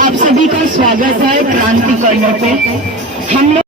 आप सभी का स्वागत है क्रांति करने पे। हम लोग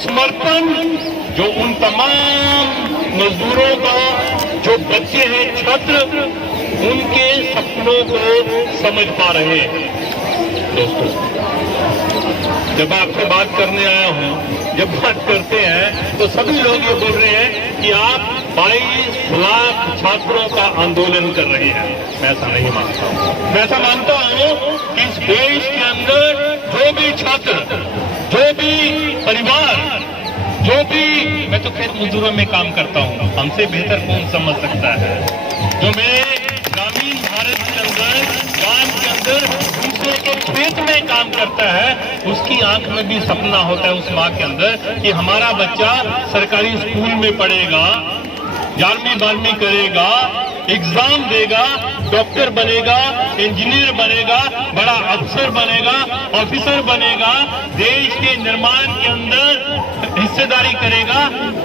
समर्पण जो उन तमाम मजदूरों का, जो बच्चे हैं, छात्र, उनके सपनों को समझ पा रहे हैं। दोस्तों, जब आपसे बात करने आया हूं, जब बात करते हैं तो सभी लोग ये बोल रहे हैं कि आप 22 लाख छात्रों का आंदोलन कर रहे हैं। मैं ऐसा नहीं मानता हूं। मैं ऐसा मानता हूं कि इस देश के अंदर जो भी छात्र, जो भी परिवार, जो भी, मैं तो खेत मजदूरों में काम करता हूं, हमसे बेहतर कौन समझ सकता है। जो मेरे ग्रामीण भारत के अंदर, गांव के अंदर दूसरे के खेत में काम करता है, उसकी आंख में भी सपना होता है उस माँ के अंदर कि हमारा बच्चा सरकारी स्कूल में पढ़ेगा, 11वीं 12वीं करेगा, एग्जाम देगा, डॉक्टर बनेगा, इंजीनियर बनेगा, बड़ा अफसर बनेगा, ऑफिसर बनेगा, देश के निर्माण के अंदर हिस्सेदारी करेगा।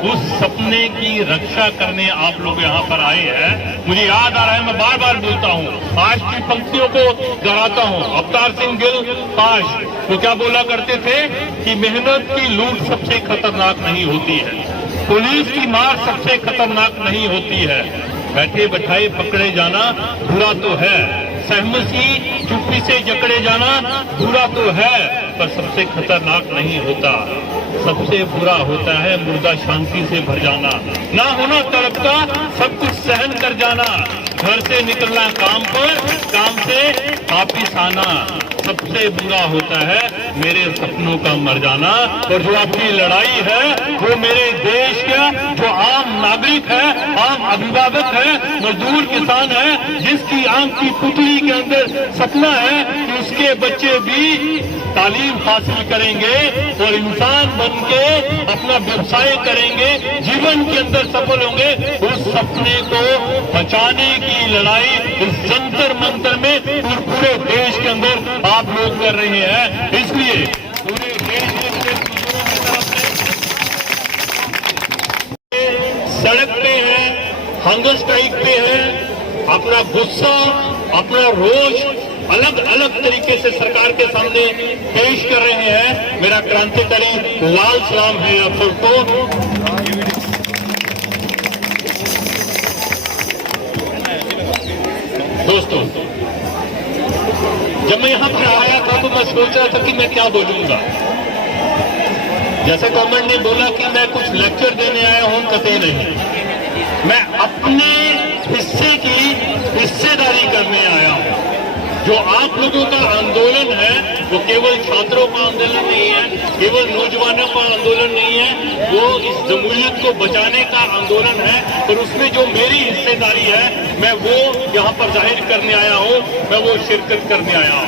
उस सपने की रक्षा करने आप लोग यहाँ पर आए हैं। मुझे याद आ रहा है, मैं बार बार बोलता हूँ, आज की पंक्तियों को दोहराता हूँ। अवतार सिंह गिल काश वो क्या बोला करते थे कि मेहनत की लूट सबसे खतरनाक नहीं होती है, पुलिस की मार सबसे खतरनाक नहीं होती है, बैठे बैठाए पकड़े जाना बुरा तो है, सहमसी चुप्पी से जकड़े जाना बुरा तो है, पर सबसे खतरनाक नहीं होता। सबसे बुरा होता है मुर्दा शांति से भर जाना, ना होना तड़पता, सब कुछ सहन कर जाना, घर से निकलना काम पर, काम से वापिस आना। सबसे बुरा होता है मेरे सपनों का मर जाना। और जो आपकी लड़ाई है वो मेरे देश का जो आम नागरिक है, आम अभिभावक है, मजदूर किसान है, जिसकी आंख की पुतली के अंदर सपना है कि उसके बच्चे भी तालीम हासिल करेंगे और इंसान बन के अपना व्यवसाय करेंगे, जीवन के अंदर सफल होंगे, उस सपने को बचाने की लड़ाई इस जंतर मंतर में और पूरे देश के अंदर आप लोग कर रहे हैं। इसलिए पूरे देश के सड़क पे हैं, हंगर स्ट्राइक पे हैं, अपना गुस्सा, अपना रोष अलग अलग तरीके से सरकार के सामने पेश कर रहे हैं। मेरा क्रांतिकारी लाल सलाम है आप सबको। दोस्तों, जब मैं यहां पर आया था तो मैं सोच रहा था कि मैं क्या बोलूंगा। जैसे गवर्नमेंट ने बोला कि मैं कुछ लेक्चर देने आया हूं, कतई नहीं। मैं अपने हिस्से की हिस्सेदारी करने आया हूं। जो आप लोगों का आंदोलन है वो केवल छात्रों का आंदोलन नहीं है, केवल नौजवानों का आंदोलन नहीं है, वो इस जमहूरियत को बचाने का आंदोलन है। और उसमें जो मेरी हिस्सेदारी है मैं वो यहाँ पर जाहिर करने आया हूँ, मैं वो शिरकत करने आया हूँ।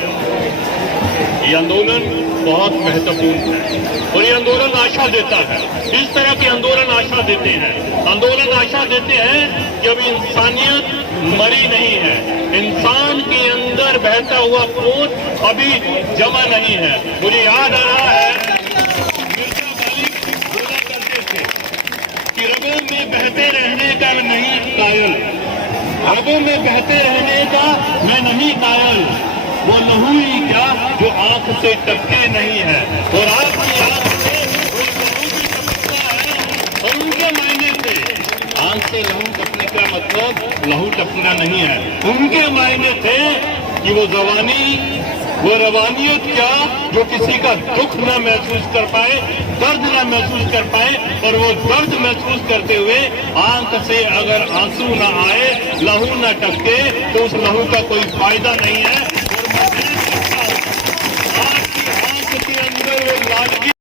ये आंदोलन बहुत महत्वपूर्ण है और ये आंदोलन आशा देता है। इस तरह के आंदोलन आशा देते हैं। आंदोलन आशा देते हैं कि अभी इंसानियत मरी नहीं है, इंसान के अंदर बहता हुआ खून अभी जमा नहीं है। मुझे याद आ रहा है मिर्जा गालिब बोला करते थे कि रगों में बहते रहने का नहीं कायल, रगों में बहते रहने का मैं नहीं कायल, वो लहू ही क्या जो आंख से टपके नहीं है। और आपकी आंख से वो लहू भी टपकता है और उनके मायने से आंख से लहू टपने का मतलब लहू टपना नहीं है। उनके मायने थे कि वो जवानी, वो रवानियत क्या जो किसी का दुख न महसूस कर पाए, दर्द न महसूस कर पाए, और वो दर्द महसूस करते हुए आंख से अगर आंसू न आए, लहू न टपके, तो उस लहू का कोई फायदा नहीं है। आपकी आंख के अंदर वो लालगी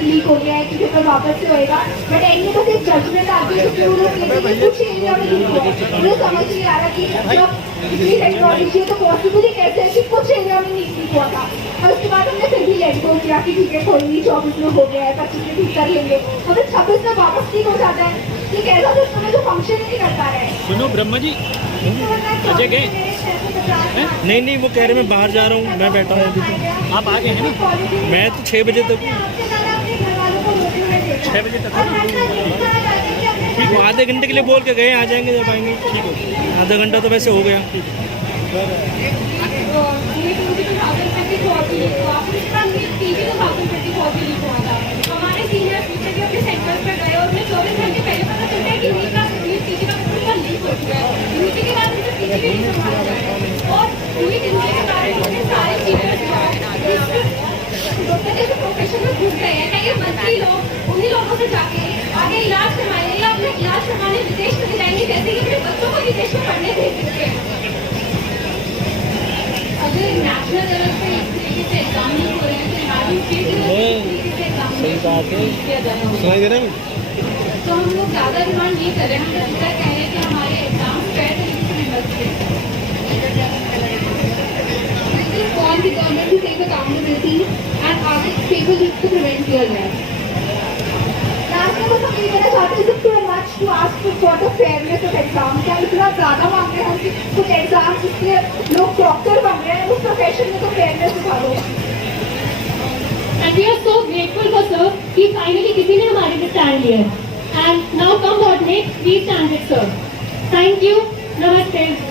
लीक हो गया है कि पेपर वापस से होएगा, बट एंड में तो सिर्फ जजमेंट आती है कि वो लोग कहते हैं कुछ एरिया में लीक हुआ है। मुझे समझ नहीं आ रहा कि जब इतनी टेक्नोलॉजी है तो पॉसिबल ही कैसे है कि कुछ एरिया में लीक हुआ था, और उसके बाद हमने फिर भी लेट गो किया कि ठीक है कोई नहीं, 24 में हो गया है, 25 में ठीक कर लेंगे, और फिर 26 में वापस ठीक हो जाता है। ये कैसा सिस्टम है जो फंक्शन ही नहीं कर पा रहा है। सुनो ब्रह्मा जी, अजय गए? नहीं नहीं, वो कह रहे मैं बाहर जा रहा हूँ, मैं बैठा हूँ अभी। आप आ गए हैं ना? मैं तो 6 बजे तक, 6 बजे तक ठीक है। आधे घंटे के लिए बोल के गए, आ जाएंगे जब आएंगे। ठीक है, आधा घंटा तो वैसे हो गया। ठीक है। देश में पढ़ने भेज सकते हैं। अगर नेशनल लेवल पे इस तरीके से एग्जाम नहीं हो रहे हैं तो इमेजिन कीजिए इस तरीके से एग्जाम सही बात है। किया जाना होगा। सुनाई दे रहा है? तो हम लोग ज़्यादा डिमांड नहीं कर रहे हैं, हम तो पूरा कह रहे हैं कि हमारे एग्जाम फेयर तरीके से निकल सके। On the government to take accountability and ask people to prevent your life. Last में बस हम ये कहना चाहते हैं it's too much to ask for the fairness of exam। क्या इतना ज़्यादा मांग रहे हैं कि कुछ एग्जाम जिसके लोग डॉक्टर बन रहे हैं उस प्रोफेशन में तो फेयरनेस दिखा दो। And we are so grateful for sir कि finally किसी ने हमारे लिए stand लिया है। And now come what next, please stand it sir. Thank you. Namaste.